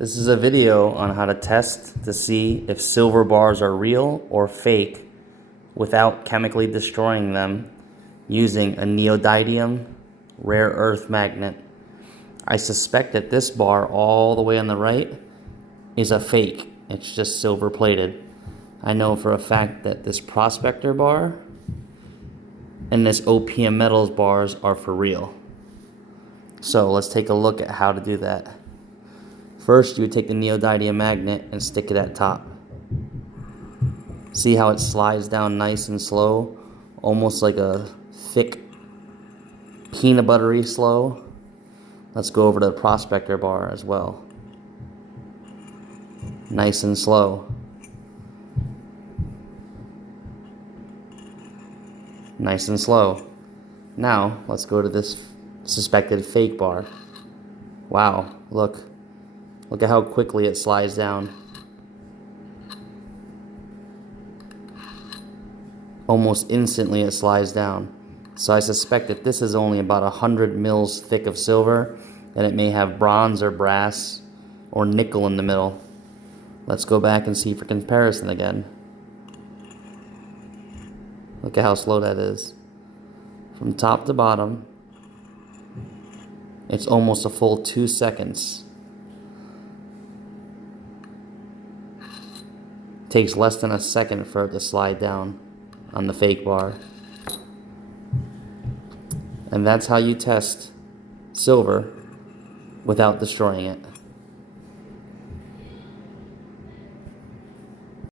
This is a video on how to test to see if silver bars are real or fake without chemically destroying them using a neodymium rare earth magnet. I suspect that this bar all the way on the right is a fake. It's just silver plated. I know for a fact that this prospector bar and this OPM metals bars are for real. So let's take a look at how to do that. First, you would take the neodymium magnet and stick it at top. See how it slides down nice and slow, almost like a thick peanut buttery slow. Let's go over to the prospector bar as well. Nice and slow. Nice and slow. Now, let's go to this suspected fake bar. Wow, look. Look at how quickly it slides down. Almost instantly it slides down. So I suspect that this is only about 100 mils thick of silver, and it may have bronze or brass or nickel in the middle. Let's go back and see for comparison again. Look at how slow that is. From top to bottom, it's almost a full 2 seconds. Takes less than a second for it to slide down on the fake bar. And that's how you test silver without destroying it.